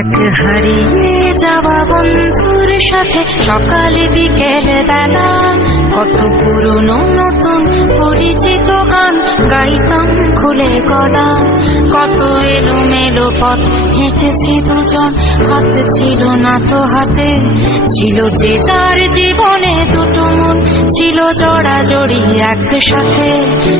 এক হারিয়ে যাওয়া বন্ধুর সাথে সকালে বিকেল বেলা কত পুরনো নতুন পরিচিত গান গাইতাম খুলে গলা। কত এলোমেলো পথ হেঁটেছি দুজন, হাত ছিল না তো হাতে, ছিল যে যার জীবনে দুটো মন, ছিল জড়াজড়ি একসাথে।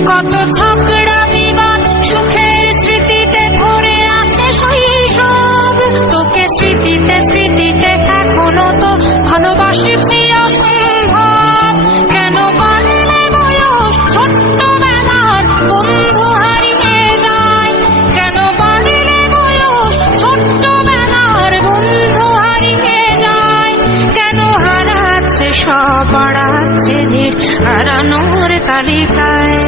কত ঝগড়া বিবাদ সুখের স্মৃতিতে ভরে আছে শৈশব, তোকে স্মৃতিতে স্মৃতিতে এখনো তো ভালোবাসছি অসম্ভব। কেন বাড়লে বয়স ছোট্টবেলার বন্ধু হারিয়ে যায়, কেন বাড়লে বয়স ছোট্টবেলার বন্ধু হারিয়ে যায়, কেন হারাচ্ছে সব বাড়াচ্ছে ভিড় হারানোর তালিকায়।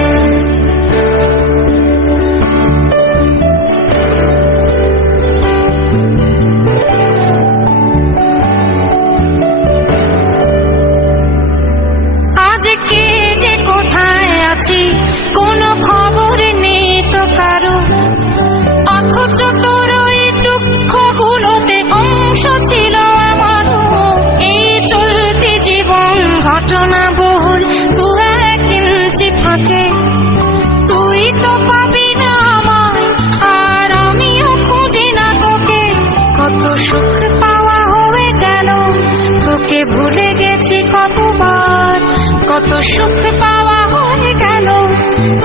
কোনো খবর নেই তো কারো, অথচ তোর ওই দুঃখগুলোতে অংশ ছিল আমারও। এই চলতি জীবন ঘটনা বহুল, তু এক ইঞ্চি ফাঁকে, তুই তো পাবি না আমায় আর আমিও খুঁজি না তোকে। কত সুখ পাওয়া হয়ে গেল, তোকে ভুলে গেছি কতবার। কত সুখ পাওয়া হয়ে গেল,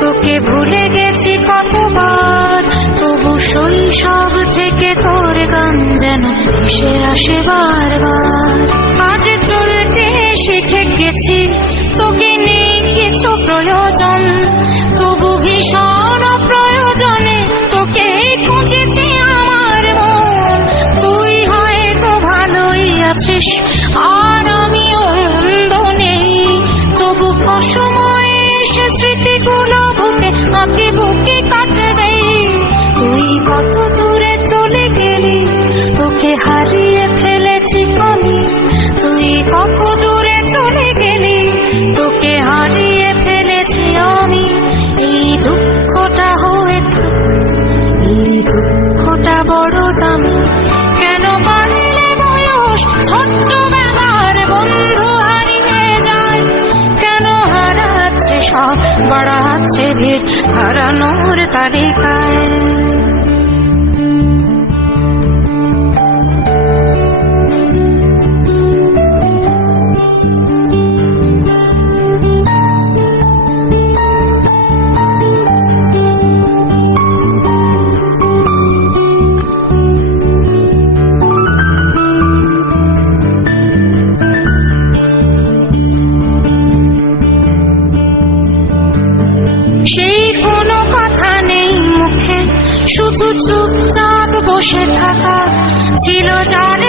তোকে ভুলে গেছি কতবার। তবু শৈশব থেকে তোর গান যেন ভেসে আসে বারবার। আজ চলতে শিখে গেছি, তোকে নেই কিছু প্রয়োজন, তবু ভীষণ প্রয়োজনে তোকে খুঁজেছি আমার মন। তুই হয়তো ভালোই আছিস আর আমিও মন্দ নেই, তবু অসময়ে এসে স্মৃতিগুলো বুকে আঁকে বুকে কাটবে। তুই কত দূরে চলে গেলি, তোকে হারিয়ে ফেলেছি আমি। তুই কত দূরে চলে গেলি, তোকে হারিয়ে ফেলেছি আমি। এই দুঃখটা হয়ে, এই দুঃখটা বড় দামি। কেন বাড়লে বয়স ছোট্টবেলার বন্ধু হারিয়ে যায়, কেন হারাচ্ছে সব বাড়াচ্ছে ভিড় হারানোর তালিকায়। সেই কোনো কথা নেই মুখে, শুধু চুপচাপ বসে থাকা ছিল যার